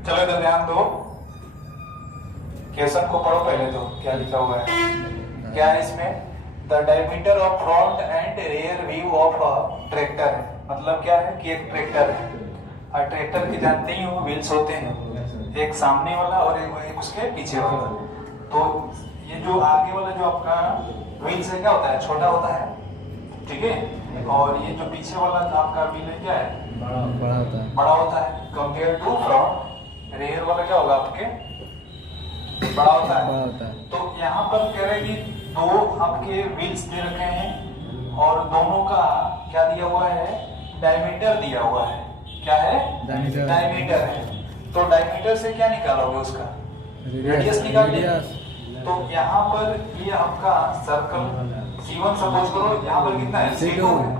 चलो इधर ध्यान दो, क्वेश्चन को पढ़ो पहले तो क्या लिखा हुआ है। क्या है इसमें? The diameter of front end rear view of a tractor है। मतलब क्या है कि एक ट्रैक्टर है और ट्रैक्टर की जानते ही हो व्हील्स होते हैं, एक सामने वाला और एक उसके पीछे वाला। तो ये जो आगे वाला जो आपका व्हील्स है क्या होता है? छोटा होता है, ठीक है। और ये जो पीछे वाला आपका व्हील है क्या है? बड़ा होता है कंपेयर टू फ्रंट। रियर वाला क्या होगा आपके? बड़ा होता है। तो यहाँ पर कह रहे हैं कि दो आपके व्हील्स दे रखे हैं और दोनों का क्या दिया हुआ है? डायमीटर दिया हुआ है। क्या है? डायमीटर है। तो डायमीटर से क्या निकालोगे? उसका रेडियस निकालोगे। तो यहाँ पर ये आपका सर्कल C1 सपोज करो, यहाँ पर कितना है? C2 है।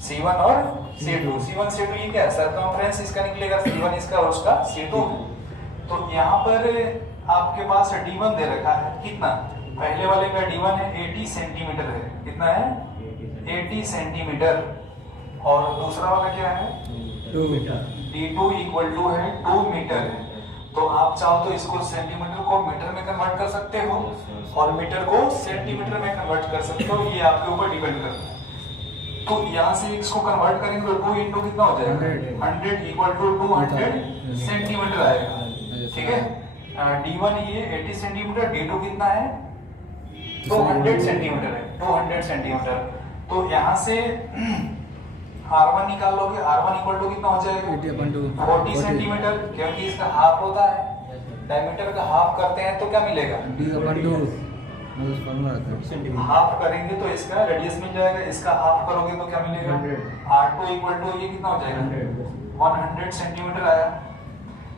C1 और C2, C1 C2 ये क्या है? सर्कमफ्रेंस इसका निकलेगा, C1 इसका और उसका C2 है। तो यहाँ पर आपके पास D1 दे रखा है, कितना? पहले वाले का D1 है 80 सेंटीमीटर है। कितना है? 80 सेंटीमीटर। और दूसरा वाला क्या है? D2 इक्वल टू है 2 मीटर है। तो आप चाहो तो इसको सेंटीमीटर को मीटर में कन्वर्ट कर सकते हो और मीटर को सेंटीमीटर में कन्वर्ट कर सकते हो, ये आपके ऊपर डिपेंड करता है। तो यहाँ से इसको कन्वर्ट करेंगे तो 2 इंटू कितना हो जाएगा? 100 इक्वल टू 200 सेंटीमीटर आएगा, ठीक है। D1 ये 80 सेंटीमीटर, D2 कितना है? 200 सेंटीमीटर है, 200 सेंटीमीटर। तो यहाँ से R1 निकाल लोगे, R1 इक्वल टू कितना हो जाएगा? 40 सेंटीमीटर, क्योंकि इसका हाफ होता है। डायमीटर का हाफ करते हैं तो क्या मिलेगा? हाफ करेंगे तो इसका रेडियस मिल जाएगा, इसका हाफ करोगे तो क्या मिलेगा? R2 इक्वल टू ये कितना हो जाएगा? 100 सेंटीमीटर आया।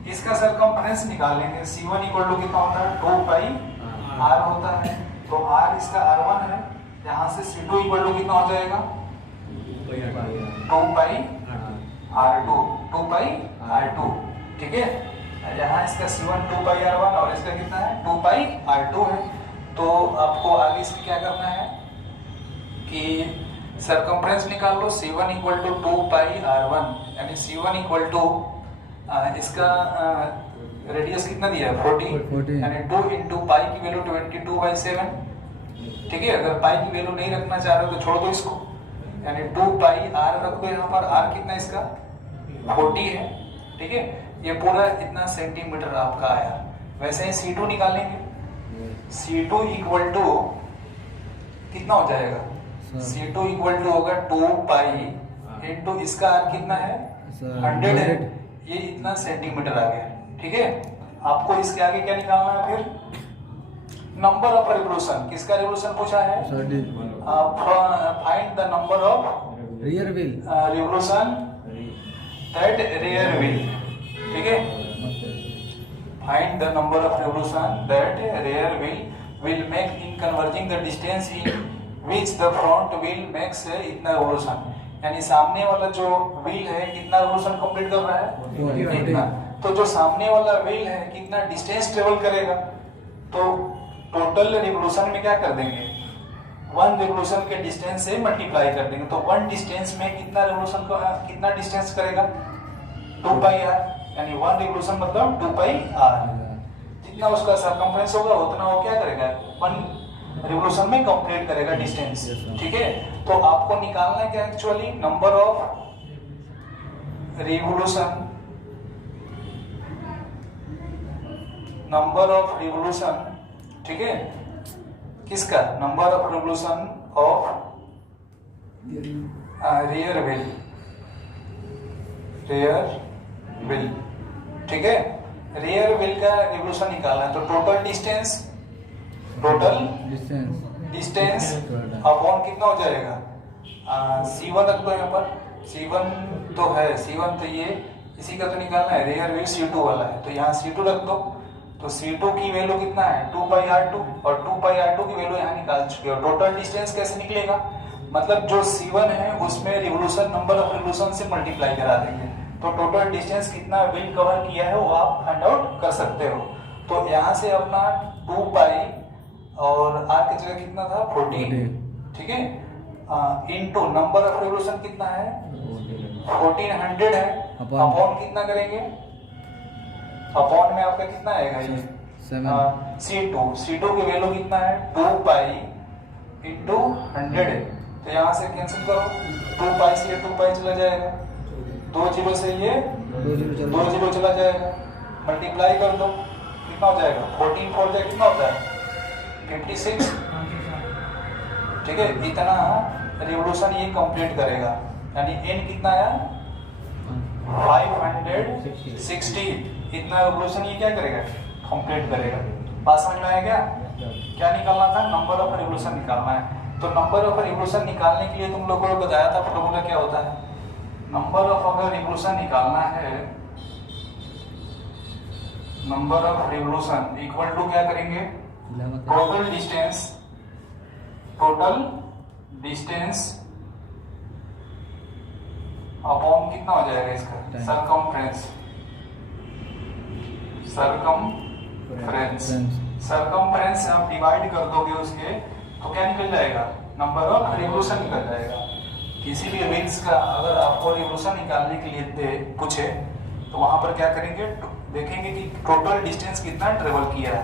इसका सरकमफ्रेंस निकालेंगे, C1 इक्वल टू कितना होता है? 2 पाई R होता है। तो R इसका R1 है, यहाँ से C2 इक्वल टू कितना हो जाएगा? 2 पाई R2, 2 पाई R2, ठीक है। यहाँ इसका C1 2 पाई R1 और इसका कितना है? 2 पाई R2 है। तो आपको आगे इसमें क्या करना है कि सरकमफ्रेंस निकाल लो। C1 equal to 2 pi R1, यानी C1 इक्वल टू इसका रेडियस कितना दिया है? 40, यानी 2 इंटू पाई की वैल्यू 22/7, ठीक है। अगर पाई की वैल्यू नहीं रखना चाह रहे हो तो छोड़ दो इसको, यानी 2 पाई R रख दो। यहाँ पर R कितना इसका? 40 है, ठीक है। ये पूरा इतना सेंटीमीटर आपका आया। वैसे ही C2 निकालेंगे, C2 इक्वल टू कितना हो जाएगा? C2 इक्वल टू होगा 2 पाई इंटू इसका R कितना है? 100 है, ये इतना सेंटीमीटर आ गया, ठीक है। आपको इसके आगे क्या निकालना है फिर? Number of revolution. किसका रिवोल्यूशन पूछा है? Find the number of rear wheel revolution that rear wheel, ठीक है। Find the number of revolution that rear wheel will make in converging the distance in which the front wheel makes इतना revolution. यानी सामने वाला जो wheel है कितना revolution complete कर रहा है? इतना। तो जो सामने वाला व्हील है कितना डिस्टेंस ट्रेवल करेगा? तो टोटल रिवोल्यूशन में क्या कर देंगे? 1 रिवोल्यूशन के डिस्टेंस से मल्टीप्लाई कर देंगे। तो 1 डिस्टेंस में कितना रिवोल्यूशन का कितना डिस्टेंस करेगा? 2 पाई R, यानी 1 रिवोल्यूशन मतलब 2 पाई R। जितना उसका सरकमफ्रेंस होगा उतना वो क्या करेगा? 1 रिवोल्यूशन में कंप्लीट करेगा डिस्टेंस, ठीक है। तो आपको निकालना क्या actually? Number of revolution, number of revolution, ठीक है। किसका? Number of revolution of rear wheel, rear wheel, ठीक है। रियर व्हील का रिवोल्यूशन निकालना है तो टोटल डिस्टेंस अपॉन कितना हो जाएगा? C1 रख दो यहाँ पर। C1 तो है, C1 तो ये इसी का तो निकालना है। रियर व्हील C2 वाला है तो यहाँ C2 रख दो। तो C2 की वैल्यू कितना है? 2 पाई R2 और 2 पाई R2 की वैल्यू यहाँ निकाल चुके हो। टोटल डिस्टेंस कैसे निकलेगा? मतलब जो C1 है उसमें रिवोल्यूशन नंबर ऑफ रिवोल्यूशन से मल्टीप्लाई करा देंगे तो टोटल डिस्टेंस कितना व्हील कवर किया है वो आप फाइंड आउट कर सकते हो। तो यहाँ से अपना 2 पाई और R की जगह कितना था? 40, ठीक है। इनटू नंबर ऑफ रिवोल्यूशन कितना है? 1400 है, अपॉन कितना करेंगे? अपॉन में आपका कितना आएगा ये C2 की वैल्यू कितना है 2 पाई इंटू 100 है, तो यहाँ से कैंसिल करो, 2 पाई से ये 2 पाई चला जाएगा, 2 जीरो से ये 2 जीरो चला जाएगा, मल्टीप्लाई कर दो कितना हो जाएगा 14 4 जाए कितना होता है 56। ठीक है, इतना रिवोल्यूशन ये कंप्लीट करेगा, यानी एन कितना आया 560, इतना रिवोल्यूशन ये क्या करेगा कंप्लीट करेगा। बात समझ में आया क्या निकालना था, नंबर ऑफ रिवोल्यूशन निकालना है। तो नंबर ऑफ रिवोल्यूशन निकालने के लिए तुम लोगों को बताया था फॉर्मूला क्या होता है, नंबर ऑफ अगर रिवोल्यूशन निकालना है, number of revolution equal to क्या करेंगे टोटल डिस्टेंस अपॉन कितना हो जाएगा इसका सरकमफ्रेंस आप डिवाइड कर दोगे उसके तो क्या निकल जाएगा नंबर ऑफ रिवोल्यूशन निकल जाएगा। किसी भी व्हील्स का अगर आपको रिवोल्यूशन निकालने के लिए पूछे तो वहां पर क्या करेंगे देखेंगे कि टोटल डिस्टेंस कितना ट्रेवल किया है,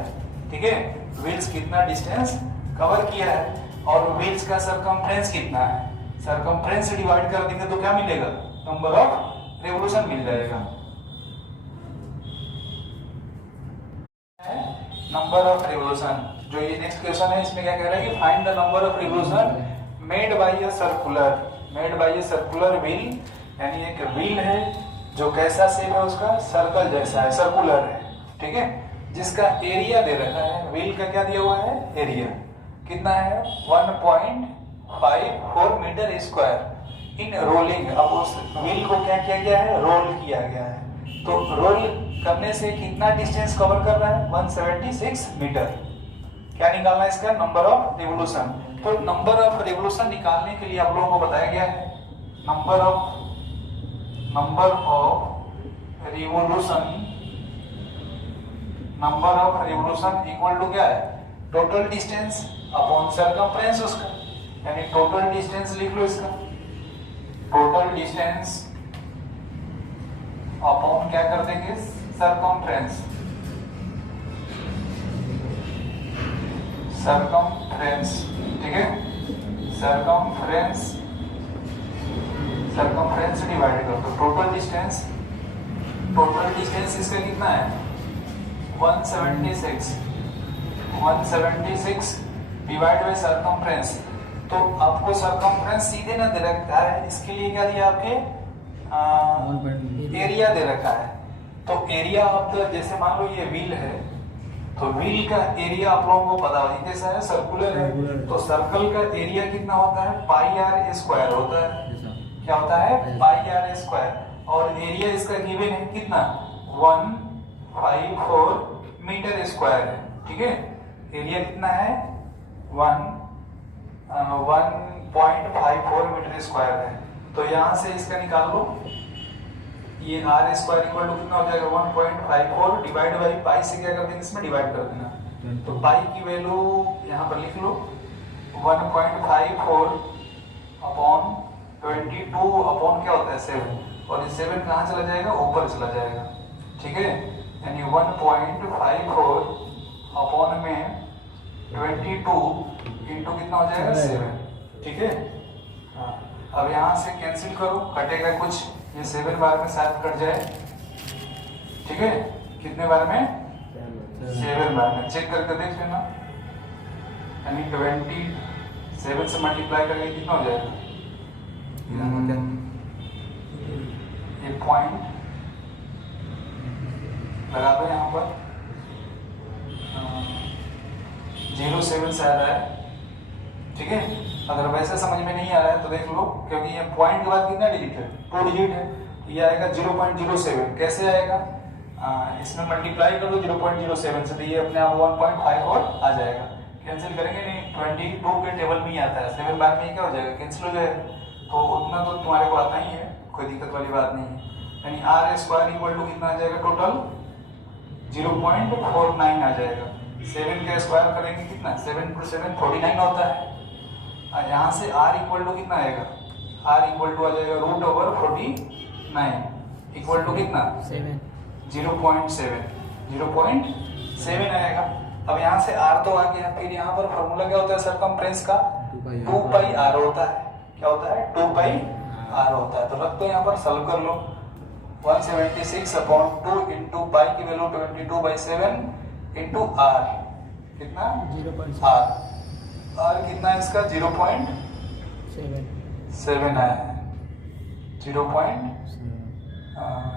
ठीक है, व्हील्स कितना डिस्टेंस कवर किया है और व्हील्स का सरकमफ्रेंस कितना है, सरकमफ्रेंस से डिवाइड कर देंगे तो क्या मिलेगा नंबर ऑफ रिवोल्यूशन मिल जाएगा। नंबर ऑफ रिवोल्यूशन जो ये नेक्स्ट क्वेश्चन है इसमें क्या कह रहा है कि find the number of revolution made by a circular wheel, यानी एक व्हील है जो कैसा शेप है उसका सर्कल जैसा है, सर्कुलर है, ठीक है, जिसका एरिया दे रखा है, व्हील का क्या दिया हुआ है एरिया कितना है 1.54 मीटर स्क्वायर इन रोलिंग। अब उस व्हील को क्या किया गया है रोल किया गया है, तो रोल करने से कितना डिस्टेंस कवर कर रहा है 176 मीटर। क्या निकालना है इसका नंबर ऑफ रिवोल्यूशन। तो नंबर ऑफ रिवोल्यूशन निकालने के लिए आप लोगों को बताया गया है number of revolution equal to क्या है टोटल डिस्टेंस अपॉन सरकमफ्रेंस उसका, यानी टोटल डिस्टेंस लिख लो इसका, टोटल डिस्टेंस अपॉन क्या कर देंगे सरकमफ्रेंस, ठीक है, सरकमफ्रेंस से डिवाइड कर दो टोटल डिस्टेंस इसका कितना है 176 डिवाइड बाय सरकमफ्रेंस। तो आपको सरकमफ्रेंस सीधे ना दे रखा है, इसके लिए क्या दिया आपके एरिया दे रखा है। तो एरिया ऑफ द जैसे मान लो ये व्हील है तो व्हील का एरिया आप लोगों को पता है कैसा है सर्कुलर है, तो सर्कल का एरिया कितना होता है पाई आर स्क्वायर होता है, क्या होता है पाई आर स्क्वायर, और एरिया इसका गिवन है कितना 154 मीटर स्क्वायर है, ठीक है, एरिया कितना है 1.54 मीटर स्क्वायर है। तो यहां से इसका निकाल लो, ये आर स्क्वायर इक्वल टू कितना हो जाएगा 1.54 डिवाइड बाई पाई से क्या कर देंगे इसमें डिवाइड कर देना, तो पाई की वैल्यू यहाँ पर लिख लो 1.54 अपॉन 22 अपॉन क्या होता है 7, और ये 7 कहाँ चला जाएगा ऊपर चला जाएगा, ठीक है, यानी 1.54 अपॉन में 22 इंटू कितना हो जाएगा 7, ठीक है। अब यहाँ से कैंसिल करो, कटेगा कुछ, ये 7 बार में शायद कट जाए, ठीक है, कितने बार में 7 बार में, चेक करके देख लेना, यानी 27 से मल्टीप्लाई करके कितना हो जाएगा ये पॉइंट लगा दो यहाँ पर 07 से आ रहा है, ठीक है। अगर वैसे समझ में नहीं आ रहा है तो देख लो, क्योंकि ये पॉइंट के बाद कितना डिजिट है 2 डिजिट है, ये आएगा 0.07, कैसे आएगा इसमें मल्टीप्लाई कर दो 0.07 से, तो ये अपने आप 1.54 आ जाएगा, कैंसिल करेंगे नहीं 22 के टेबल में ही आता है, 7 बार में क्या हो जाएगा कैंसिल हो जाएगा, तो उतना तो तुम्हारे को आता ही है, कोई दिक्कत वाली बात नहीं है, यानी आर स्क्वायर इक्वल टू कितना आ जाएगा टोटल 0.49 आ जाएगा, 7 का स्क्वायर करेंगे कितना 7 × 7 49 होता है, यहाँ से r इक्वल टू कितना आएगा, r इक्वल टू आ जाएगा √49 इक्वल टू कितना 0.7 आएगा। अब यहाँ से r तो आ गया, फिर यहाँ पर फॉर्मूला क्या होता है सरकमफ्रेंस का 2 पाई r होता है। क्या होता है 2 पाई r होता है। तो रख दो यहाँ पर, सॉल्व कर लो। 176/2 इंटू पाई की वैल्यू 22/7 इंटू r कितना r कितना है इसका 0.7 आया है। 0.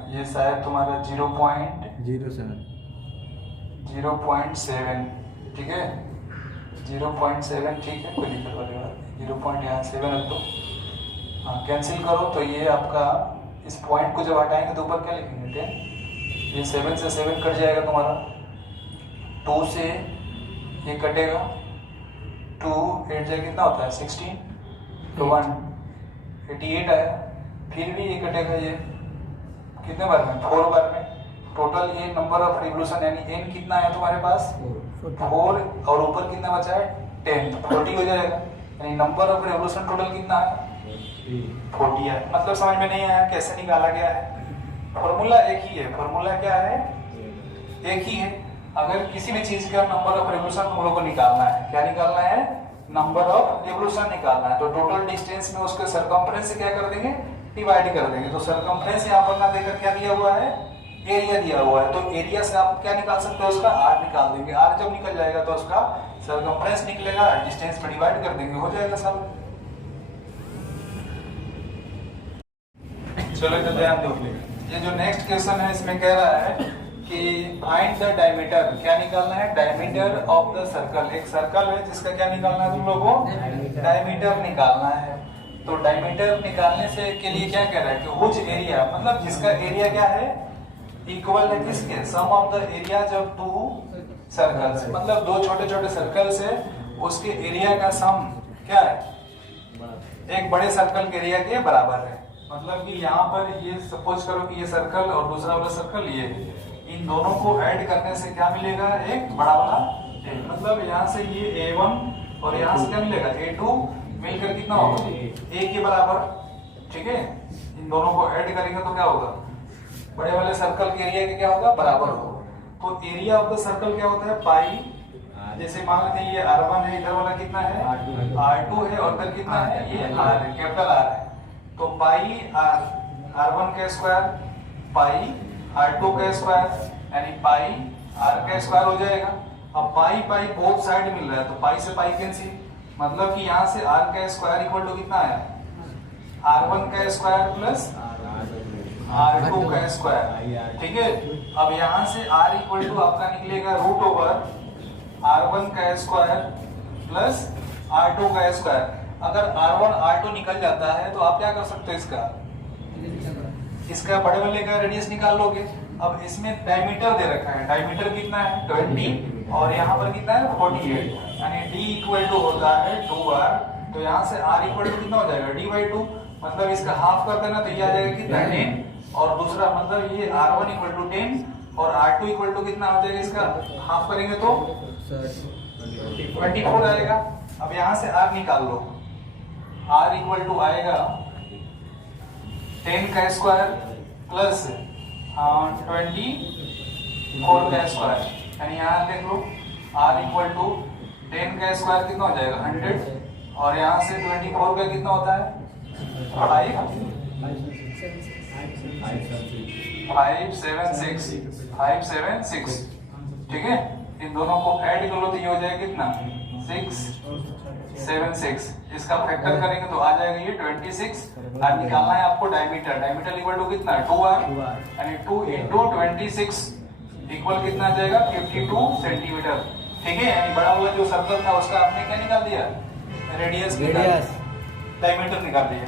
ये शायद तुम्हारा 0.07 ठीक है 0.7 ठीक है, कोई दिक्कत वाली बात नहीं। 0.7 रख दो, हाँ कैंसिल करो तो ये आपका इस पॉइंट को जब हटाएंगे तो ऊपर क्या लिखेंगे 10, ये 7 से 7 कट जाएगा तुम्हारा, 2 से ये कटेगा, 2 8 जाए कितना होता है 16, तो 188 आया। फिर भी ये कटेगा, ये कितने बार में 4 बार में। टोटल ये नंबर ऑफ रिवोल्यूशन यानी n कितना है तुम्हारे पास 4 और ऊपर कितना बचा है 10, तो 40 हो जाएगा। यानी नंबर ऑफ रिवोल्यूशन टोटल कितना है 40 है। मतलब समझ में नहीं आया कैसे निकाला गया है? फॉर्मूला एक ही है। फॉर्मूला क्या है एक ही है। अगर किसी भी चीज का नंबर ऑफ रिवोल्यूशन हम लोग को निकालना है, क्या निकालना है नंबर ऑफ रिवोल्यूशन निकालना है, तो टोटल डिस्टेंस में उसके सरकमफ्रेंस से क्या कर देंगे डिवाइड कर देंगे। तो सरकमफ्रेंस यहाँ पर ना देकर क्या दिया हुआ है एरिया दिया हुआ है, तो एरिया से आप क्या निकाल सकते हो उसका r निकाल देंगे। r जब निकल जाएगा तो उसका सरकमफ्रेंस निकलेगा, डिस्टेंस में डिवाइड कर देंगे, हो जाएगा सब। चलो तो ध्यान दो, ये जो नेक्स्ट क्वेश्चन है इसमें कह रहा है कि फाइंड द डायमीटर, क्या निकालना है डायमीटर ऑफ द सर्कल। एक सर्कल है जिसका क्या निकालना है तुम लोगों को डायमीटर निकालना है। तो डायमीटर निकालने से के लिए क्या कह रहा है कि व्हिच एरिया, मतलब जिसका एरिया क्या है इक्वल है किसके सम ऑफ द एरिया जब 2 सर्कल्स, मतलब 2 छोटे छोटे सर्कल से उसके एरिया का सम क्या है एक बड़े सर्कल के एरिया के बराबर है। मतलब कि यहाँ पर ये सपोज करो कि ये सर्कल और दूसरा वाला सर्कल ये, इन दोनों को ऐड करने से क्या मिलेगा एक बड़ा वाला मतलब यहाँ से ये A1 और यहाँ से क्या मिलेगा A2 मिलकर कितना होगा A के बराबर। ठीक है, इन दोनों को ऐड करेंगे तो क्या होगा बड़े वाले सर्कल के एरिया के क्या होगा बराबर होगा। तो एरिया ऑफ द सर्कल क्या होता है पाई, जैसे मान लेते हैं ये R1 है, इधर वाला कितना है R2 है और इधर कितना है ये R है, कैपिटल R है। तो पाई R1 का स्क्वायर पाई R2 का स्क्वायर यानी पाई R का स्क्वायर हो जाएगा। अब पाई पाई बोथ साइड मिल रहा है तो पाई से पाई कैंसिल, मतलब कि यहाँ से R का स्क्वायर इक्वल टू कितना आया R1 का स्क्वायर प्लस R2 का स्क्वायर। ठीक है, अब यहाँ से R इक्वल टू आपका निकलेगा रूट ओवर R1 का स्क्वायर प्लस R2 का स्क्वायर। अगर R1 R2 निकल जाता है तो आप क्या कर सकते हो इसका बड़े वाले का रेडियस निकाल लोगे। अब इसमें डायमीटर दे रखा है, डायमीटर कितना है 20 और यहाँ पर कितना है 48, यानी D इक्वल टू होता है 2R। तो यहाँ से R इक्वल टू कितना हो जाएगा D/2, मतलब इसका हाफ कर देना तो ये आ जाएगा कितना 10 और दूसरा मतलब ये R1 इक्वल टू 10 और R2 इक्वल टू कितना हो जाएगा इसका हाफ करेंगे तो 24 आएगा। अब यहाँ से R निकाल लो, R इक्वल टू आएगा 10 का स्क्वायर प्लस 24 का स्क्वायर, यानी यहाँ देख लो R इक्वल टू 10 का स्क्वायर कितना हो जाएगा 100 और यहाँ से 24 का कितना होता है 576। ठीक है, इन दोनों को ऐड कर लो तो ये हो जाएगा कितना 676। इसका फैक्टर करेंगे तो आ जाएगा ये 26। और निकालना है आपको डायमीटर, डायमीटर इक्वल टू कितना 2R यानी 2 इंटू 26 इक्वल कितना आ जाएगा 52 सेंटीमीटर। ठीक है, यानी बड़ा वाला जो सर्कल था उसका आपने क्या निकाल दिया रेडियस, डायमीटर निकाल दिया।